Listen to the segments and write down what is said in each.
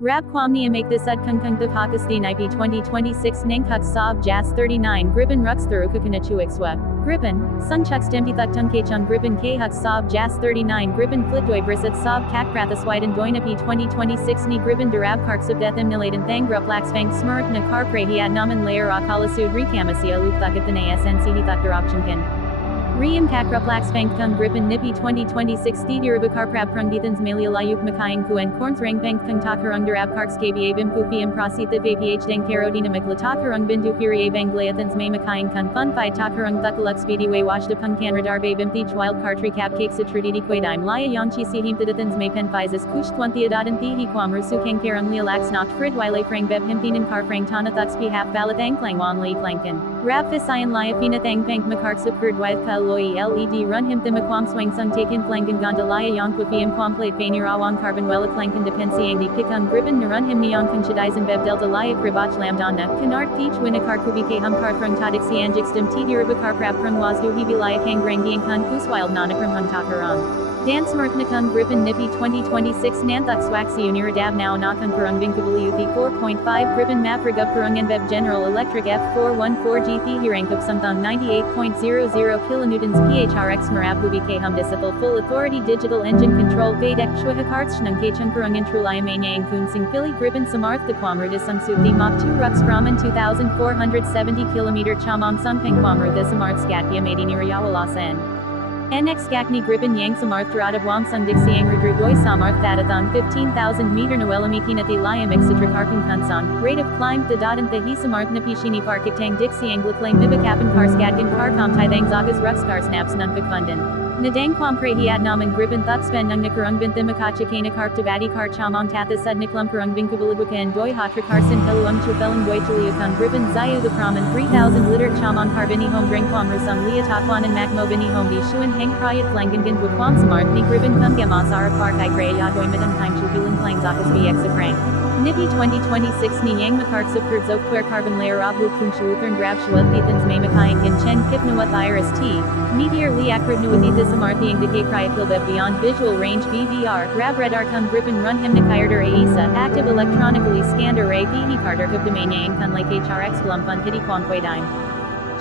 Rab Kwamni make this at Kung the Pakistan IP 2026 Nangkuk Saab JAS 39 Gripen Rux Thurukukanachu Xwa. Gripen, Sunchuk Stemtithuk Tunkachung Gripen Khuk Saab JAS 39 Gripen Flitdoi Brisat Saab Kakprathaswiden Doina P 2026 Ni Gripen Darab Karksub Detham Niladen Thangra Plaxfang Smurk Nakar Prahiat Naman Layer Akalasud Rekamasi Aluthukathana SNC Thukdar Optionkin. Riem Kakra Plaxfang Kung Gripen Nipi 2026 Thirubakar Prab Prungithans Malia Layuk Makayan Kuen Korns Rang Pang Kung Takarung Darab Karks KBA Bimpupiam Prasitha VPH Dang Karodina Maklatakarung Bindu Furia Banglayathans May Makayan Kung Fun Phi Takarung Thukaluk Speedy Way Washda Punkan Radar Bay Bimthij Wild Kartri Cap Cake Citrudidi Quadim Laya Yongchi Sihim Thidithans May Pen Phizes Kush Twanthiadadan Thihi Kwamru Sukang Karung Lialax Noct Frid Wile Frang Beb Himthinan Kar Frang Tana Thuxpi Half Balathang Klang Wan Li Klankin. Rab Fisayan Liafina Thang Pank Makarksuk Kurd Waithka Loi LED Run Him Thimaquam Swang Sung Taken Flankan Gondalaya Yonkwafiam Quamplate Fainir Awang Carbon Wella Klankan Depensi Angdi Kikung Gripen Narun Him Neon Kunchadizan Beb Delta Laya Kribach Lamdana Kanart Peach Winakar Kubike Humkar Prung Tadik Sianjik Stim T Dirubakar Prab Prung Wazdu Hibilaya Kang Grangi and Kun Kus Wild Nanakram Hung Takarang. Dance Merknakung Gripen Nipi 2026 Nanthuk Swaxi Uniradab Now Nakun Kurung Binkabaliuthi 4.5 Gripen Mavriga Kurung and Beb General Electric F414 GT Hirankup Sumthung 98.00 kilonewtons PHRX Marab Hubike Humdisithal Full Authority Digital Engine Control Vedek Shwihakarts Shnung Kachung Kurung Intrulaya Manyang Kun Sing Philly Gripen Samarth the Kwamru Disung Suthi Mach 2 Rux Brahman 2470 km Chamong Sungpeng Kwamru the Samarth Skatya Madi Nirayawalasan. NX Gakni Gripen Yang Samarth Dradab Wang Sung Dixiang Rudru Doi Samarth Thadathon 15,000 meter Noelamikinathi Layam Exitrikarkan Kunsong, rate of climb the Dadan the He Samarth Napishini Parkiktang Dixiang Glitlang Mibakapan Karskatgan Karkom Tithang Zagas Ruxkar Snaps Nunfik Fundan. Nadang Kwam Prahiat Naman Gripen Thukspen Nung Nikarung Bin Thimakachakana Karp Tabadi Kar Chamong Tathas Sud Niklum Kurung Bin Kabalibaka and Doi Hatrakarsan Hiluang Chufelang Doi Chuliakon Gripen Zayu the Praman 3,000 liter Chamong Karbini Home Drink Kwam Rusung Lia Takwan and Makmo Bini Home Di Shuan Heng Prayat Flangan Bukwam Samarth Ni Gripen Kungamas Ara Park I Kraya Doi Madam Time Chufilan Klang Zakas VX Frank. Nipi 2026 Ni Yang Makarksuk Kurd Zokware Carbon Layer Abu Kunchuthern Grab Shuath Thithans May Makayan Gin Chen Kipnuath Iris T. Meteor Liakrid Nuathithis Samarthi Ingdike Kryakilbeb Beyond Visual Range BVR. Grab Radar Kung Gripen Run Him Nikayarder Aisa. Active Electronically Scanned Array Thihi Carter Kub Domain Kun Lake HRX Glum Fun Kitty Quanquaydime.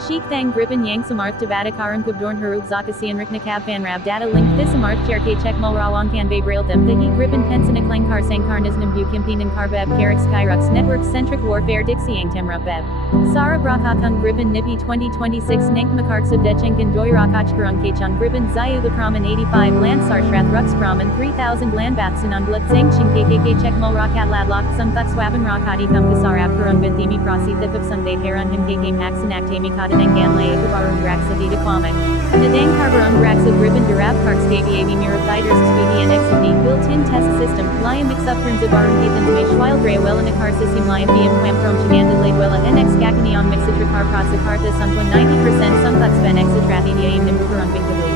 Sheik Thang Gripen Yang Samarth Tabatakarun Kubdorn Haruk Zakasian Riknakab Fan Rab Data Link This Samarth Cherke Chek Mulrawang Kan Bay Brail Them The He Gripen Pensinik Lang Kar Sang Karnisnam Bu Kimpin and Karbeb Karix Skyrux Network Centric Warfare Dixiang Temra Beb. Sara Brakakung Gripen Nipi 2026 Nank Makarksub Dechenkan Doi Rakachkarung Kachung Gripen Zayu the Praman 85 Land Sarshrath Rux Praman 3000 Land Batsanung Blut Zang Ching KKK Chek Mulrakat Ladlok Sum Thuk Swapan Rakati Kum Kasarab Kurung Binthimi Prasi Thifip Sunday Heron Him KK Maxanak Tami Kadanang Lay Kubarung Graxati de Kwamang. Nadang Karbarung Graxud Gripen Darab Karks KBAB Mirab Thiders Speedy and XMD Built-in Test System Laya Mix Up Prim Zibarung Ethans May Schweil Grey Wella Nakar Sisim Laya BM Quam Prom Chinandid Lade Wella NX Gakani on Mixitrikar Prasikartha Sumquan 90% Sumthuk Sven Exitrathi Aim Nimkurung Binkabli.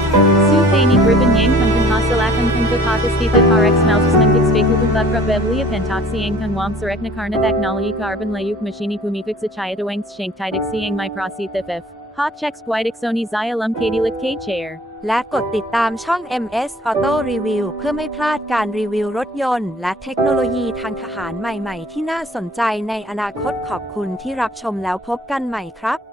Su Thani Gripen Yang Kunkan Hasalakun Kunkapakas Thitha Karx Mouse Snunkik Spakukukukra Beblia Pentoxi Ang Kung Wam Sarekna Karnathak Nalayi Carbon Layuk Machini Pumifix Achayatawangs Shank Tidix Siang My Prasi Thifif. Hot checks Bwidixoni Xyalum Kadilik K Chair และกดติดตามช่อง MS Auto Review เพื่อไม่พลาดการรีวิวรถยนต์และเทคโนโลยีทางทหารใหม่ๆที่น่าสนใจในอนาคตขอบคุณที่รับชมแล้วพบกันใหม่ครับ